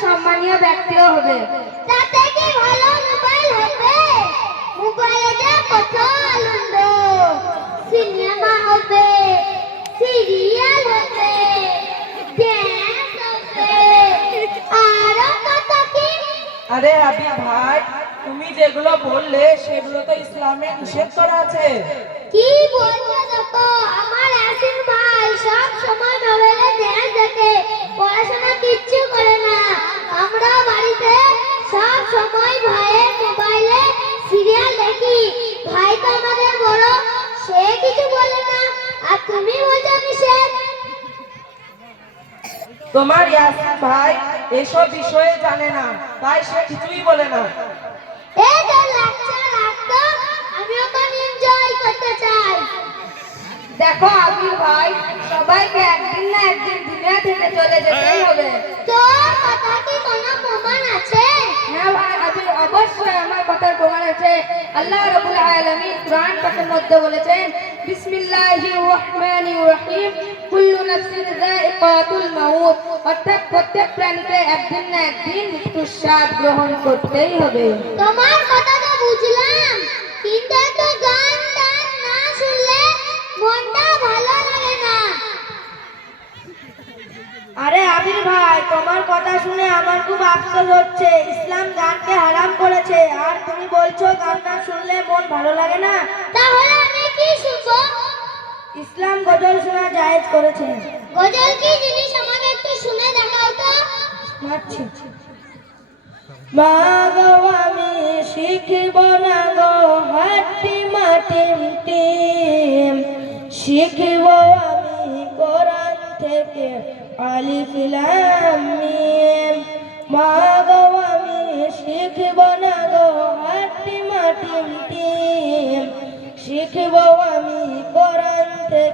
সম্মানীয় ব্যক্তিও হবে। তাতে কি ভালো মোবাইল হবে? মোবাইলে যে কত আনন্দ সিনেমা হবে সিরিয়াল হবে ড্যান্স হবে আরও কত কি? আরে আবি ভাই তুমি যেগুলো বললে সেগুলো তো ইসলামে নিষেধ করা আছে। কি বলছো দেখো আমার আসিন ভাই সব সময় মোবাইলে ড্যান্স দেখে পড়াশোনা কিচ্ছু করে না আমরা বাড়িতে সব সময় ভাইয়ের মোবাইলে সিরিয়াল দেখি ভাই তো আমাদের বড় সে কিছু বলে না আর তুমি বলছো নিষেধ তোমার ইয়াসিন ভাই এসব বিষয়ে জানে না তাই সে কিছুই বলে না। এই যে লেকচার রাখতো আমি ওখানে এনজয় করতে চাই। দেখো আবির ভাই সবাইকে একদিন না একদিন দুনিয়া থেকে চলে যেতেই হবে। তোর কথা কি কোনো প্রমাণ আছে? হ্যাঁ ভাই আবির অবশ্যই আমার কথার প্রমাণ আছে। আল্লাহ রাব্বুল আলামিন কোরআন পাকের মধ্যে বলেছেন বিসমিল্লাহির রহমানির রহিম। কুল্লু নাফসিন যায়িকাতুল মাউত। অর্থাৎ প্রত্যেক প্রাণীকে একদিন না একদিন মৃত্যুর স্বাদ গ্রহণ করতেই হবে। তোমার কথা তো বুঝলাম। কিন্তু এত গান টান না শুনলে মনটা ভালো লাগে না। আরে আবির ভাই তোমার কথা শুনে আমার খুব আফসোস হচ্ছে। ইসলাম গানকে হারাম করেছে। আর তুমি বলছো গানটা শুনলে মন ভালো লাগে না? ইসলাম গজল শোনা জায়েজ করেছে গজল কি জিনিস আমাকে একটু শুনে দেখাও তো? মারছি। মা গো আমি শিখব না গো হাটি মাটিম টিম। শিখব আমি কোরআন থেকে আলিফ লাম মিম। মা গো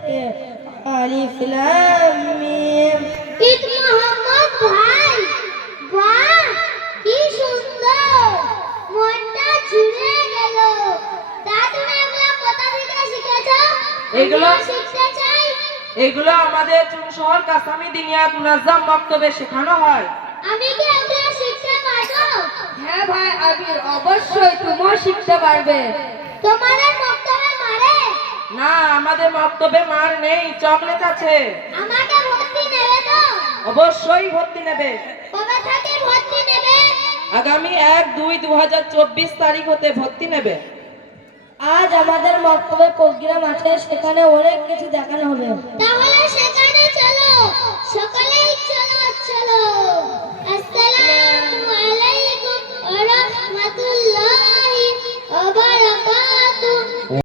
আলিফ লাম মিম ঈদ মোহাম্মদ ভাই বাহ কি সুন্দর। মনটা জুড়ে গেল। তা তুমি এগুলো কোথা থেকে শিখেছো? এগুলো- শিখতে চাই। এগুলো আমাদের চুন শহর কাসামি দিনিয়াত মুনাজ্জাম বক্তব্যে শেখানো হয়। আমি কি এগুলো শিখতে পারব? হ্যাঁ ভাই আবির অবশ্যই তুমিও শিখতে পারবে। তোমাদের বক্তব্যে মারে না আমাদের বক্তব্যে মার নেই চকলেট আছে। আমাকে ভর্তি নেবে তো? অবশ্যই ভর্তি নেবে। কবে থেকে ভর্তি নেবে? আগামী এক দুই দু হাজার চব্বিশ তারিখ হতে ভর্তি নেবে। আজ আমাদের মক্তবে প্রোগ্রাম আছে সেখানে অনেক কিছু দেখানো হবে।